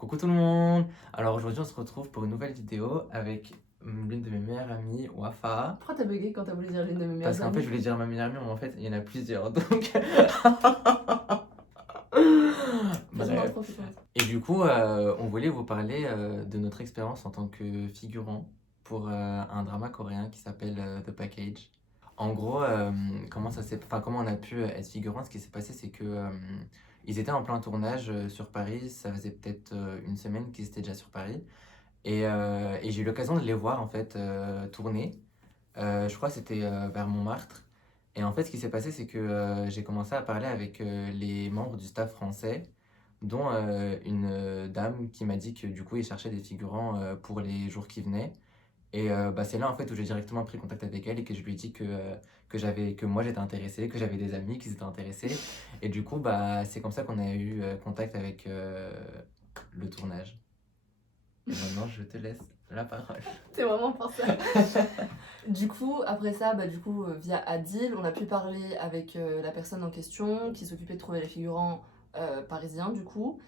Coucou tout le monde! Alors aujourd'hui on se retrouve pour une nouvelle vidéo avec l'une de mes meilleures amies, Wafa. Pourquoi t'as bugué quand t'as voulu dire l'une de mes Parce meilleures qu'en fait amies? je voulais dire ma meilleure amie, mais en fait il y en a plusieurs donc. Fais-moi Bref. trop, fais-moi trop. Et du coup on voulait vous parler de notre expérience en tant que figurant pour un drama coréen qui s'appelle The Package. En gros, comment on a pu être figurant, ce qui s'est passé, c'est que ils étaient en plein tournage sur Paris. Ça faisait peut-être une semaine qu'ils étaient déjà sur Paris. Et j'ai eu l'occasion de les voir en fait tourner. Je crois que c'était vers Montmartre. Et en fait, ce qui s'est passé, c'est que j'ai commencé à parler avec les membres du staff français, dont une dame qui m'a dit que du coup, ils cherchaient des figurants pour les jours qui venaient. Et bah, c'est là en fait où j'ai directement pris contact avec elle et que je lui ai dit que moi j'étais intéressé, que j'avais des amis qui étaient intéressés. Et du coup, bah, c'est comme ça qu'on a eu contact avec le tournage. Et maintenant, je te laisse la parole. T'es vraiment pour ça. Du coup, après ça, via Adil, on a pu parler avec la personne en question qui s'occupait de trouver les figurants parisiens, du coup.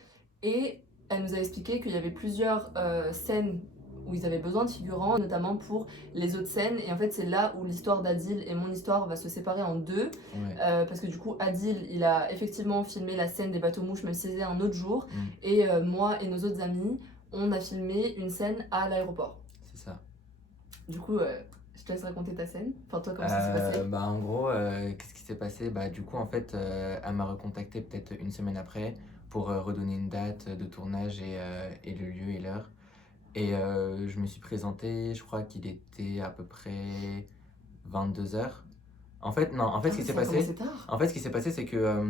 Et elle nous a expliqué qu'il y avait plusieurs scènes où ils avaient besoin de figurants, notamment pour les autres scènes. Et en fait, c'est là où l'histoire d'Adil et mon histoire va se séparer en deux. Ouais. Parce que du coup, Adil, il a effectivement filmé la scène des bateaux-mouches, même si c'était un autre jour. Mm. Et moi et nos autres amis, on a filmé une scène à l'aéroport. C'est ça. Du coup, je te laisse raconter ta scène. Enfin, toi, comment ça s'est passé? Bah, en gros, qu'est-ce qui s'est passé? Bah, du coup, en fait, elle m'a recontacté peut-être une semaine après pour redonner une date de tournage et le lieu et l'heure. Et je me suis présenté, je crois qu'il était à peu près 22 heures. En fait, non, en fait, ce qui s'est Ça a commencé passé, tard. en fait, ce qui s'est passé, c'est que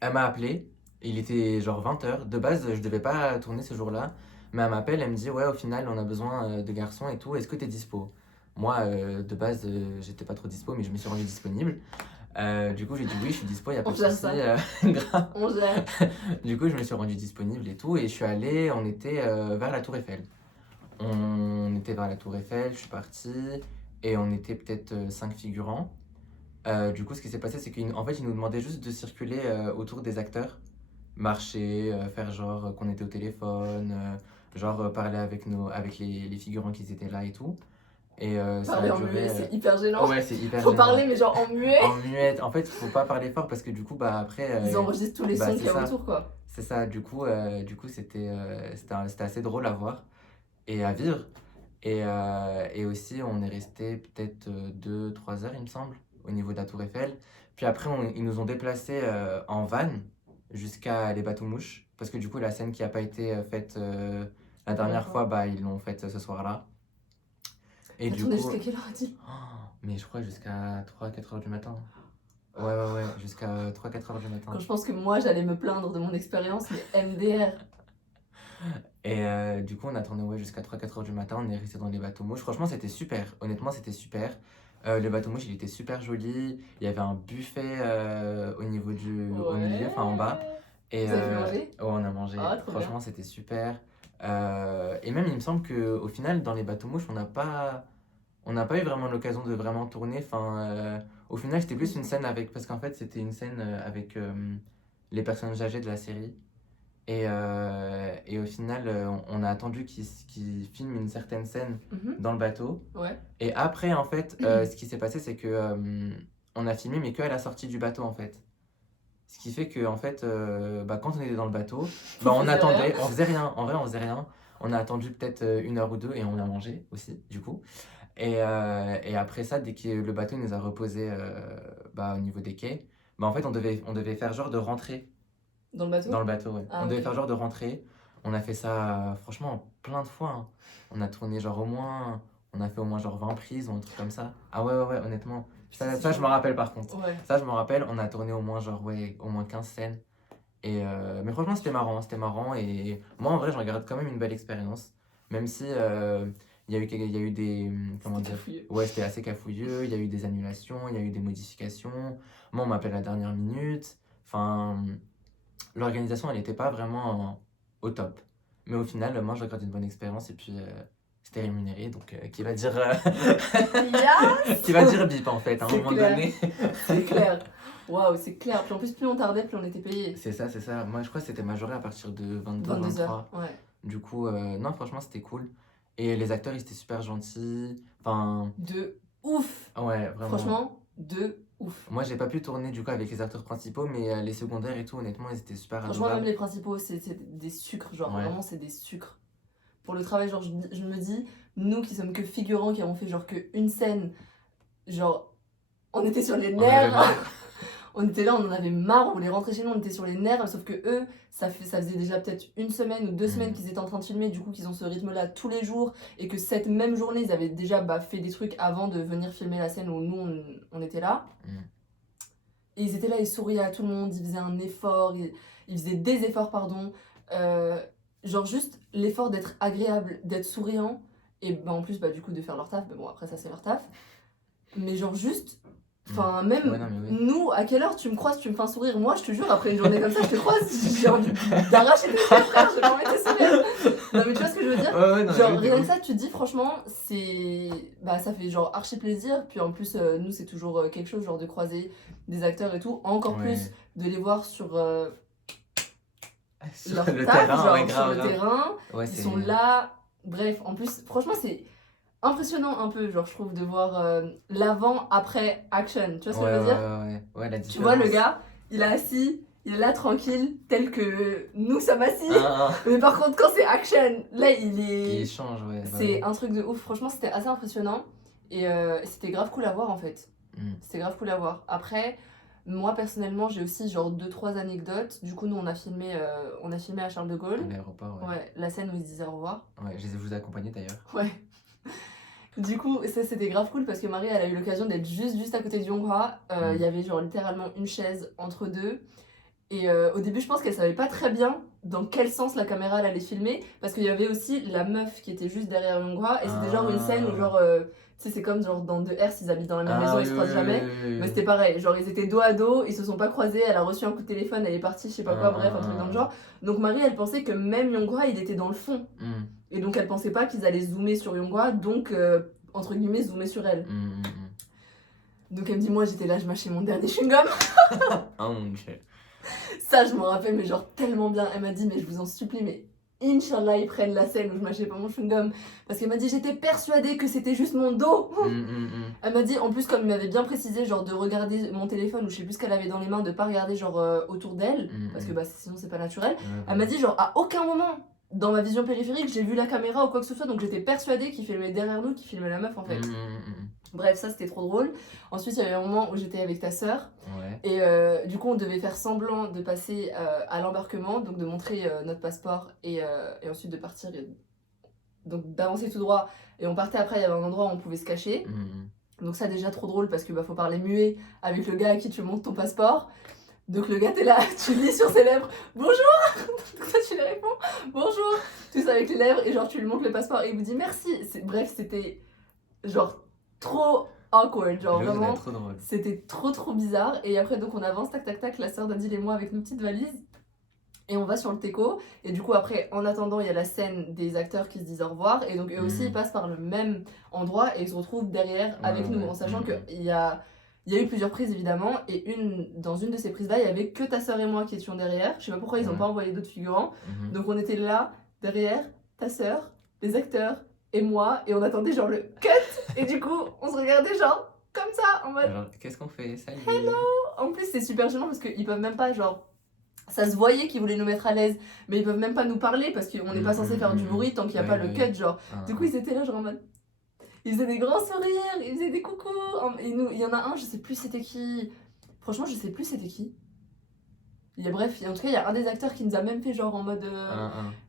elle m'a appelé. Il était genre 20 heures. De base, je devais pas tourner ce jour-là. Mais elle m'appelle, elle me dit, ouais, au final, on a besoin de garçons et tout. Est-ce que t'es dispo? Moi, de base, j'étais pas trop dispo, mais je me suis rendu disponible. Du coup, j'ai dit oui, je suis dispo, y a pas On de gère souci. ça. Grave. On gère. Du coup, je me suis rendu disponible et tout. Et je suis allé, on était vers la Tour Eiffel. On était vers la Tour Eiffel, je suis parti. Et on était peut-être 5 figurants. Du coup, ce qui s'est passé, c'est qu'en fait, ils nous demandaient juste de circuler autour des acteurs, marcher, faire genre qu'on était au téléphone, genre parler avec les figurants qui étaient là et tout. Et ça a Parler en duré. muet, c'est hyper gênant. Ouais, c'est hyper Faut gênant. parler, mais genre en muet. En muette. En fait, faut pas parler fort parce que du coup, bah après. Ils enregistrent tous les Bah, sons c'est qu'il y a ça. autour, quoi. C'est ça. Du coup c'était assez drôle à voir et à vivre. Et aussi, on est resté peut-être 2-3 heures, il me semble, au niveau de la Tour Eiffel. Puis après, ils nous ont déplacés en van jusqu'à les bateaux-mouches. Parce que du coup, la scène qui n'a pas été faite la dernière fois, bah, ils l'ont faite ce soir-là. Et T'as du tourné coup. jusqu'à quelle heure, Adil? Oh, mais je crois jusqu'à 3-4 heures du matin. Ouais, jusqu'à 3-4 heures du matin. Quand je pense que moi, j'allais me plaindre de mon expérience, mais MDR. Et du coup, on a tourné jusqu'à 3-4 heures du matin, on est resté dans les bateaux mouches. Franchement, c'était super. Honnêtement, c'était super. Le bateau mouche, il était super joli. Il y avait un buffet au milieu, enfin en bas. Et Vous avez pu manger? ouais, on a mangé. Ah, trop Franchement, c'était super. Et même, il me semble qu'au final, dans les bateaux mouches, on n'a pas eu vraiment l'occasion de vraiment tourner. Enfin, au final, c'était plus une scène avec. Parce qu'en fait, c'était une scène avec les personnages âgées de la série. Et au final, on a attendu qu'ils filment une certaine scène dans le bateau. Ouais. Et après, en fait, ce qui s'est passé, c'est que on a filmé, mais qu'à la sortie du bateau, en fait. Ce qui fait que, en fait, bah, quand on était dans le bateau, bah, on faisait attendait, rien. on faisait rien. En vrai, on faisait rien. On a attendu peut-être 1 heure ou 2 et on a mangé aussi, du coup. Et après ça, dès que le bateau nous a reposé bah, au niveau des quais, bah, en fait, on devait faire genre de rentrer Dans le bateau? dans le bateau, ouais. Ah, On devait ok. faire genre de rentrer. On a fait ça, franchement, plein de fois, hein. On a tourné genre au moins. On a fait au moins genre 20 prises ou un truc comme ça. Ah ouais, honnêtement. Ça, je me rappelle par contre. Ouais. Ça, je me rappelle, on a tourné au moins genre, ouais, au moins 15 scènes. Mais franchement, c'était marrant, hein, c'était marrant. Et moi, en vrai, j'en garde quand même une belle expérience. Même si il y a eu des. Comment C'était dire? cafouilleux. Ouais, c'était assez cafouilleux. Il y a eu des annulations, il y a eu des modifications. Moi, on m'appelle à la dernière minute. Enfin, l'organisation, elle n'était pas vraiment au top. Mais au final, moi, je regarde une bonne expérience et puis c'était rémunéré. Donc, qui va dire Yes. qui va dire bip en fait, à un C'est moment clair. donné. C'est clair. Waouh, c'est clair. Puis en plus, plus on tardait, plus on était payé. C'est ça, c'est ça. Moi, je crois que c'était majoré à partir de 22, 22 heures, 23. ouais. Du coup, non, franchement, c'était cool. Et les acteurs, ils étaient super gentils. Enfin, De ouf. ouais, vraiment. Franchement, de ouf. Moi, j'ai pas pu tourner du coup avec les acteurs principaux, mais les secondaires et tout, honnêtement, ils étaient super Franchement, même adorables. les principaux, c'est des sucres. Genre, Ouais. vraiment, c'est des sucres. Pour le travail, genre, je me dis, nous qui sommes que figurants, qui avons fait genre qu'une scène, genre, on était sur les On avait nerfs. marre. On était là, on en avait marre, on voulait rentrer chez nous, on était sur les nerfs, sauf que eux, ça faisait déjà peut-être une semaine ou 2 semaines qu'ils étaient en train de filmer, du coup qu'ils ont ce rythme-là tous les jours, et que cette même journée, ils avaient déjà fait des trucs avant de venir filmer la scène où nous, on était là. Mm. Et ils étaient là, ils souriaient à tout le monde, ils faisaient un effort, ils faisaient des efforts, pardon. Genre juste l'effort d'être agréable, d'être souriant, et en plus, du coup, de faire leur taf, mais bon, après ça, c'est leur taf. Mais genre juste... Enfin, même Ouais, non, mais oui. nous, à quelle heure tu me croises, tu me fais un sourire? Moi, je te jure, après une journée comme ça, je te croise, j'ai envie d'arracher tes yeux, frère, j'ai pas envie de te sourire. Non, mais tu vois ce que je veux dire? Ouais, non, Genre, mais oui, de rien que ouf. ça, tu te dis, franchement, c'est. Ça fait genre archi plaisir. Puis en plus, nous, c'est toujours quelque chose, genre de croiser des acteurs et tout. Encore Ouais. plus de les voir sur Sur leur le taf, terrain, genre ouais, sur grave, le grave. terrain. Ouais, Ils c'est. sont là. Bref, en plus, franchement, c'est impressionnant un peu, genre, je trouve, de voir l'avant-après action. Tu vois ce que Ouais, je veux dire? ouais, la Tu vois, le différence. gars, il est assis, il est là tranquille, tel que nous sommes assis. Ah, Mais par contre, quand c'est action, là, il qui est. échange, ouais. C'est un truc de ouf. Franchement, c'était assez impressionnant. Et c'était grave cool à voir en fait. Mm. C'était grave cool à voir. Après, moi personnellement, j'ai aussi genre 2-3 anecdotes. Du coup, nous, on a filmé à Charles de Gaulle. À l'aéroport, ouais. Ouais, la scène où ils se disaient au revoir. Ouais, je vous ai accompagnés d'ailleurs. Ouais. Du coup, ça c'était grave cool parce que Marie, elle a eu l'occasion d'être juste à côté du Yonghwa. Il y avait genre littéralement une chaise entre deux. Et au début, je pense qu'elle savait pas très bien dans quel sens la caméra elle allait filmer. Parce qu'il y avait aussi la meuf qui était juste derrière Yonghwa. Et c'était genre une scène où, genre, tu sais, c'est comme genre dans The Hers, ils habitent dans la même maison, ils se croisent jamais. Mais c'était pareil, genre ils étaient dos à dos, ils se sont pas croisés, elle a reçu un coup de téléphone, elle est partie, je sais pas quoi, bref, un truc dans le genre. Donc Marie, elle pensait que même Yonghwa, il était dans le fond. Mm. Et donc elle pensait pas qu'ils allaient zoomer sur Yonghwa, donc entre guillemets, zoomer sur elle. Donc elle me dit, moi j'étais là, je mâchais mon dernier chewing-gum. Oh mon dieu. Ça, je m'en rappelle, mais genre tellement bien. Elle m'a dit, mais je vous en supplie, mais Inch'Allah, ils prennent la scène où je mâchais pas mon chewing-gum. Parce qu'elle m'a dit, j'étais persuadée que c'était juste mon dos. Elle m'a dit, en plus, comme il m'avait bien précisé, genre de regarder mon téléphone ou je sais plus ce qu'elle avait dans les mains, de pas regarder genre autour d'elle, parce que sinon c'est pas naturel. Elle m'a dit, genre à aucun moment dans ma vision périphérique, j'ai vu la caméra ou quoi que ce soit, donc j'étais persuadée qu'il filmait derrière nous, qu'il filmait la meuf en fait. Bref, ça c'était trop drôle. Ensuite, il y avait un moment où j'étais avec ta sœur. Ouais. Et du coup, on devait faire semblant de passer à l'embarquement, donc de montrer notre passeport et ensuite de partir, donc d'avancer tout droit. Et on partait après, il y avait un endroit où on pouvait se cacher. Donc ça déjà trop drôle parce que faut parler muet avec le gars à qui tu montres ton passeport. Donc le gars t'es là, tu lis sur ses lèvres bonjour. Donc toi tu lui réponds bonjour, tout ça avec les lèvres et genre tu lui montres le passeport et il vous dit merci. Bref, c'était genre trop awkward, genre vraiment Trop drôle. c'était trop bizarre. Et après donc on avance tac tac tac, la sœur d'Adil et moi avec nos petites valises et on va sur le teco. Et du coup après en attendant il y a la scène des acteurs qui se disent au revoir et donc eux aussi ils passent par le même endroit et ils se retrouvent derrière avec nous en sachant qu'il y a eu plusieurs prises évidemment et dans une de ces prises là il y avait que ta sœur et moi qui étions derrière. Je sais pas pourquoi ils ont pas envoyé d'autres figurants. Donc on était là derrière ta sœur, les acteurs et moi et on attendait genre le cut et du coup on se regardait genre comme ça en mode alors qu'est-ce qu'on fait? Salut. Hello. En plus c'est super gênant parce qu'ils peuvent même pas genre ça se voyait qu'ils voulaient nous mettre à l'aise mais ils peuvent même pas nous parler parce qu'on n'est pas censé faire du bruit tant qu'il y a pas le cut genre. Du coup ils étaient là genre en mode ils faisaient des grands sourires, ils faisaient des coucous. Et nous, il y en a un, je sais plus c'était qui. Franchement, je sais plus c'était qui. Bref, en tout cas, il y a un des acteurs qui nous a même fait genre en mode.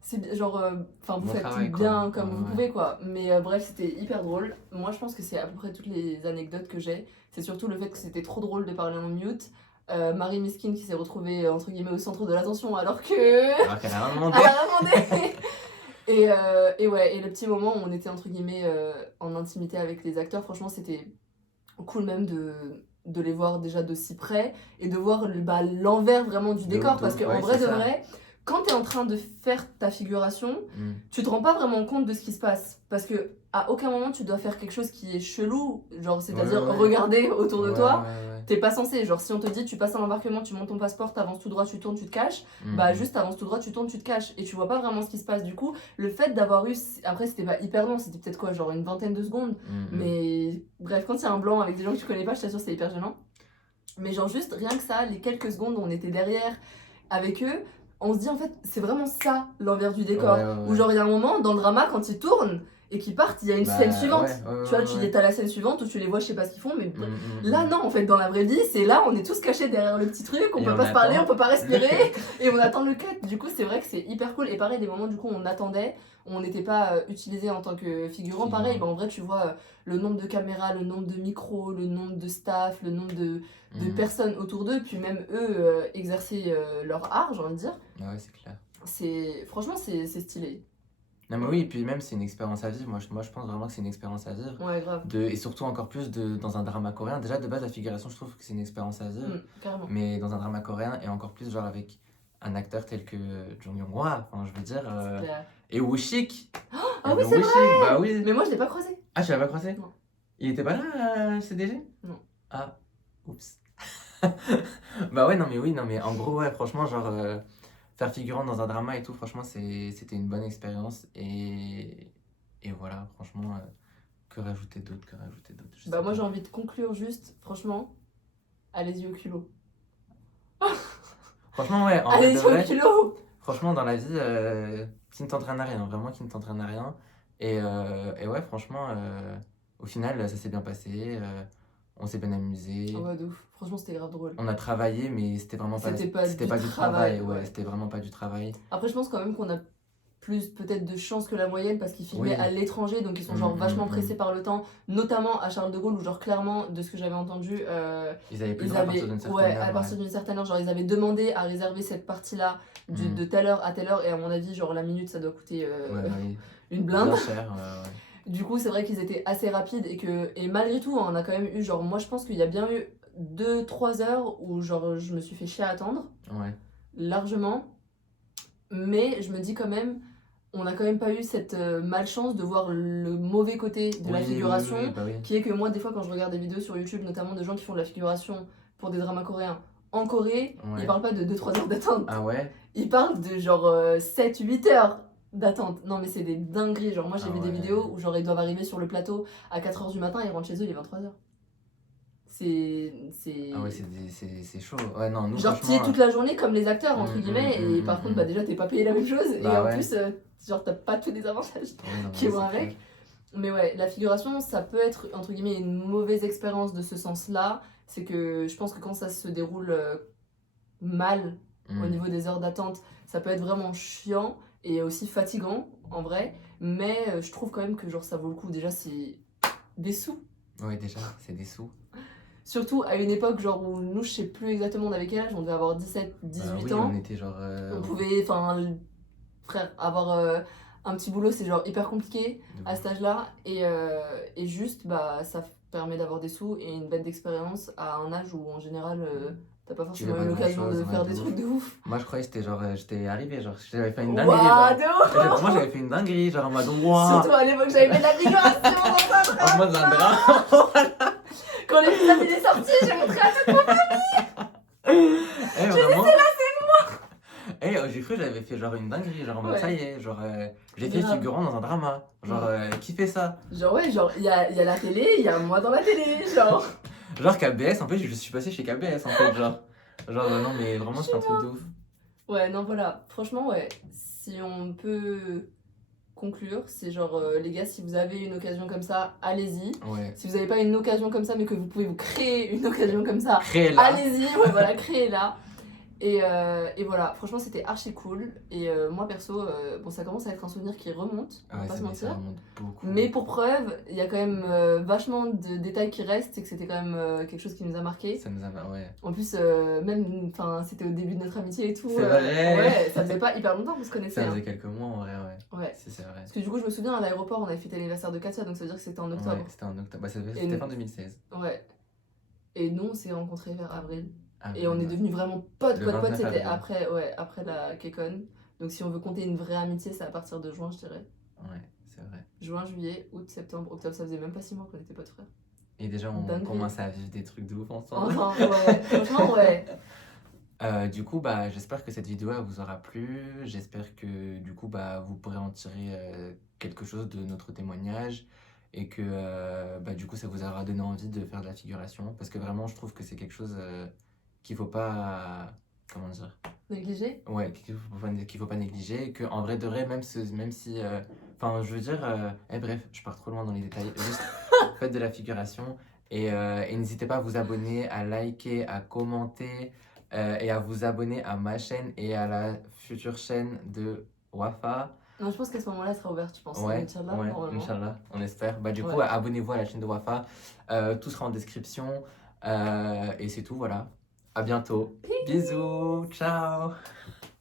C'est genre. Enfin, vous Bon faites travail, bien quoi. comme vous pouvez, quoi. Mais bref, c'était hyper drôle. Moi, je pense que c'est à peu près toutes les anecdotes que j'ai. C'est surtout le fait que c'était trop drôle de parler en mute. Marie Miskin qui s'est retrouvée, entre guillemets, au centre de l'attention alors que. Alors qu'elle a rien demandé. Elle a rien demandé. Et ouais, et le petit moment où on était entre guillemets en intimité avec les acteurs, franchement c'était cool même de les voir déjà de si près et de voir l'envers vraiment du décor parce qu'en vrai de vrai, quand t'es en train de faire ta figuration, Mm. tu te rends pas vraiment compte de ce qui se passe. Parce que à aucun moment tu dois faire quelque chose qui est chelou, genre c'est-à-dire Ouais. regarder autour de Ouais, toi. ouais. T'es pas censé, genre si on te dit tu passes un embarquement, tu montes ton passeport, t'avances tout droit, tu tournes, tu te caches, bah Mm. juste t'avances tout droit, tu tournes, tu te caches et tu vois pas vraiment ce qui se passe. Du coup, le fait d'avoir eu, après c'était pas hyper long, c'était peut-être quoi, genre une vingtaine de secondes, Mm. mais bref, quand il y a un blanc avec des gens que tu connais pas, je t'assure c'est hyper gênant. Mais genre juste rien que ça, les quelques secondes où on était derrière avec eux, on se dit en fait c'est vraiment ça l'envers du décor. Où Ouais. genre il y a un moment dans le drama quand ils tournent et qu'ils partent, il y a une scène suivante. Tu vois, tu ouais. as la scène suivante où tu les vois, je sais pas ce qu'ils font, mais là Mm. non, en fait dans la vraie vie, c'est là, on est tous cachés derrière le petit truc, on Et peut on pas se parler, attend on peut pas le respirer cut. et on attend le cut. Du coup, c'est vrai que c'est hyper cool. Et pareil, des moments du coup on attendait, on n'était pas utilisé en tant que figurant. Pareil, bah, en vrai, tu vois le nombre de caméras, le nombre de micros, le nombre de staff, le nombre de personnes autour d'eux, puis même eux exercer leur art, j'ai envie de dire. Ouais, c'est clair. Franchement, c'est stylé. Non, mais oui, et puis même, c'est une expérience à vivre. Moi, je pense vraiment que c'est une expérience à vivre. Ouais, grave. Et surtout, encore plus dans un drama coréen. Déjà, de base, la figuration, je trouve que c'est une expérience à vivre. Carrément. Mais dans un drama coréen, et encore plus, genre, avec un acteur tel que Jung Young-hwa, enfin, je veux dire. C'est clair. Et Woo-shik. Ah oui, c'est Woo-shik, vrai. bah oui. Mais moi, je l'ai pas croisé. Ah, tu l'as pas croisé? Non. Il était pas là, CDG? Non. Ah, oups. Bah ouais, non, mais oui, non, mais en gros, ouais, franchement, genre, faire figurant dans un drama et tout, franchement, c'était une bonne expérience. Et voilà, franchement, que rajouter d'autre, je Bah sais moi, pas. j'ai envie de conclure juste, franchement, allez-y au culot. Franchement, ouais, en vrai de Allez-y au vrai, culot. franchement, dans la vie, qui ne t'entraîne à rien, vraiment qui ne t'entraîne à rien. Et ouais, franchement, au final, ça s'est bien passé, on s'est bien amusé. Oh ouais, de ouf. Franchement, c'était grave drôle. On a travaillé, mais c'était vraiment pas, C'était pas c'était du pas du travail, travail, ouais, ouais. c'était vraiment pas du travail. Après, je pense quand même qu'on a plus peut-être de chance que la moyenne parce qu'ils filmaient Oui. à l'étranger, donc ils sont genre vachement pressés par le temps, notamment à Charles de Gaulle, où genre clairement, de ce que j'avais entendu, Ils avaient plus le ils droit à partir avaient, d'une certaine ouais, heure. à partir d'une certaine heure, genre ils avaient demandé à réserver cette partie-là de telle heure à telle heure, et à mon avis, genre la minute, ça doit coûter Ouais, une blinde. bien cher, ouais. Du coup, c'est vrai qu'ils étaient assez rapides et malgré tout, hein, on a quand même eu, genre, moi je pense qu'il y a bien eu 2-3 heures où genre je me suis fait chier à attendre, Ouais. largement. Mais je me dis quand même, on n'a quand même pas eu cette malchance de voir le mauvais côté de la Oui, figuration, bah oui. qui est que moi, des fois, quand je regarde des vidéos sur YouTube, notamment de gens qui font de la figuration pour des dramas coréens, en Corée, Ouais. ils parlent pas de 2-3 heures d'attente. Ah ouais? Ils parlent de genre 7-8 heures d'attente. Non, mais c'est des dingueries. Genre, moi, j'ai Ah vu des ouais. vidéos où genre ils doivent arriver sur le plateau à 4 heures du matin et ils rentrent chez eux, il est 23 heures. C'est. Ah ouais, c'est chaud. Ouais, non, nous, Genre, franchement. t'y es toute la journée comme les acteurs, entre guillemets, et par contre, bah, mm. déjà, t'es pas payé la même chose, et Bah en ouais. plus, genre, t'as pas tous les avantages Ouais, non, qui mais vont c'est avec. clair. Mais ouais, la figuration, ça peut être, entre guillemets, une mauvaise expérience de ce sens-là. C'est que je pense que quand ça se déroule mal au niveau des heures d'attente, ça peut être vraiment chiant et aussi fatigant, en vrai. Mais je trouve quand même que genre, ça vaut le coup. Déjà, c'est des sous. Ouais, déjà, c'est des sous. Surtout à une époque genre où nous, je sais plus exactement on avait quel âge, on devait avoir 17, 18 oui, ans. on était genre. On pouvait, enfin, frère, avoir un petit boulot, c'est genre hyper compliqué à cet âge-là. Et juste, bah, ça permet d'avoir des sous et une bête d'expérience à un âge où en général, t'as pas Tu forcément fais pas eu l'occasion de grand-chose, faire ouais, des de trucs de ouf. Moi, je croyais que c'était genre. J'étais arrivé, genre, j'avais fait une dinguerie. Waouh, Genre. de ouf! Vraiment, j'avais fait une dinguerie, genre en mode waouh! Surtout à l'époque, j'avais fait de la figuration dans un drame. En mode un drame! Quand l'épisode il est sorti, j'ai montré à tout. Eh, vraiment? J'ai cru que j'avais fait genre une dinguerie, genre en mode Ouais. ça y est, genre j'ai fait Grave. figurant dans un drama. Genre, qui fait ça? Genre, ouais, genre, il y a la télé, il y a moi dans la télé, genre. Genre KBS, en fait, je suis passé chez KBS en fait, genre. Genre, non, mais vraiment, c'est un truc de ouf. Ouais, non, voilà. Franchement, ouais. Si on peut conclure, c'est genre, les gars, si vous avez une occasion comme ça, allez-y. Ouais. Si vous n'avez pas une occasion comme ça, mais que vous pouvez vous créer une occasion comme ça, Créez-la. allez-y. Ouais, voilà, créez-la. Et voilà, franchement, c'était archi cool. Et moi, perso, bon, ça commence à être un souvenir qui remonte, on va Ouais, pas se ça mentir. remonte beaucoup. Mais pour preuve, il y a quand même vachement de détails qui restent et que c'était quand même quelque chose qui nous a marqué. Ça nous a. Ouais. En plus, même, enfin, c'était au début de notre amitié et tout. C'est vrai. Ouais, ça faisait pas hyper longtemps qu'on se connaissait. Ça faisait Hein. quelques mois en vrai, ouais. Ouais. C'est vrai. Parce que du coup, je me souviens à l'aéroport, on avait fêté l'anniversaire de Katia, donc ça veut dire que c'était en octobre. Ouais, c'était en octobre. Bah, c'était fin 2016. Ouais. Et nous, on s'est rencontrés vers avril. Ah Et oui, on est bah, devenus vraiment potes, le potes, potes. 29 C'était avril. après, ouais, après la KCON. Donc si on veut compter une vraie amitié, c'est à partir de juin, je dirais. Ouais, c'est vrai. Juin, juillet, août, septembre, octobre, ça faisait même pas 6 mois qu'on était potes frères. Et déjà, on Dinguerie. commence à vivre des trucs de ouf ensemble. Enfin, ouais, franchement, ouais. Du coup, bah, j'espère que cette vidéo elle vous aura plu. J'espère que du coup, bah, vous pourrez en tirer quelque chose de notre témoignage et que bah, du coup, ça vous aura donné envie de faire de la figuration. Parce que vraiment, je trouve que c'est quelque chose qu'il faut pas. Comment dire? Négligé? Ouais, qu'il faut pas négliger. Et que en vrai de vrai, même si. Enfin, je veux dire. Bref, je pars trop loin dans les détails. Juste faites de la figuration et n'hésitez pas à vous abonner, à liker, à commenter et à vous abonner à ma chaîne et à la future chaîne de Wafa. Non, je pense qu'à ce moment-là, elle sera ouverte, je pense. Ouais, Inch'Allah, ouais, normalement. Inch'Allah, on espère. Bah, du coup, Ouais. abonnez-vous à la chaîne de Wafa. Tout sera en description. Et c'est tout, voilà. À bientôt. Bisous, ciao.